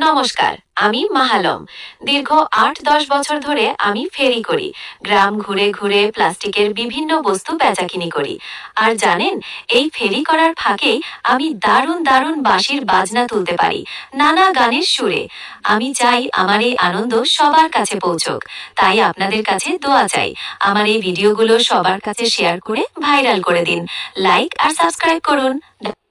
নমস্কার, আমি মাহালম। দীর্ঘ ৮-১০ বছর ধরে আমি ফেরি করি। গ্রাম ঘুরে ঘুরে প্লাস্টিকের বিভিন্ন বস্তু বেচাকিনি করি। আর জানেন, এই ফেরি করার ফাঁকেই আমি দারুণ দারুণ বাঁশির বাজনা তুলতে পারি, নানা গানের সুরে। আমি চাই আমার এই আনন্দ সবার কাছে পৌঁছক। তাই আপনাদের কাছে দোয়া চাই, আমার এই ভিডিওগুলো সবার কাছে শেয়ার করে ভাইরাল করে দিন। লাইক আর সাবস্ক্রাইব করুন।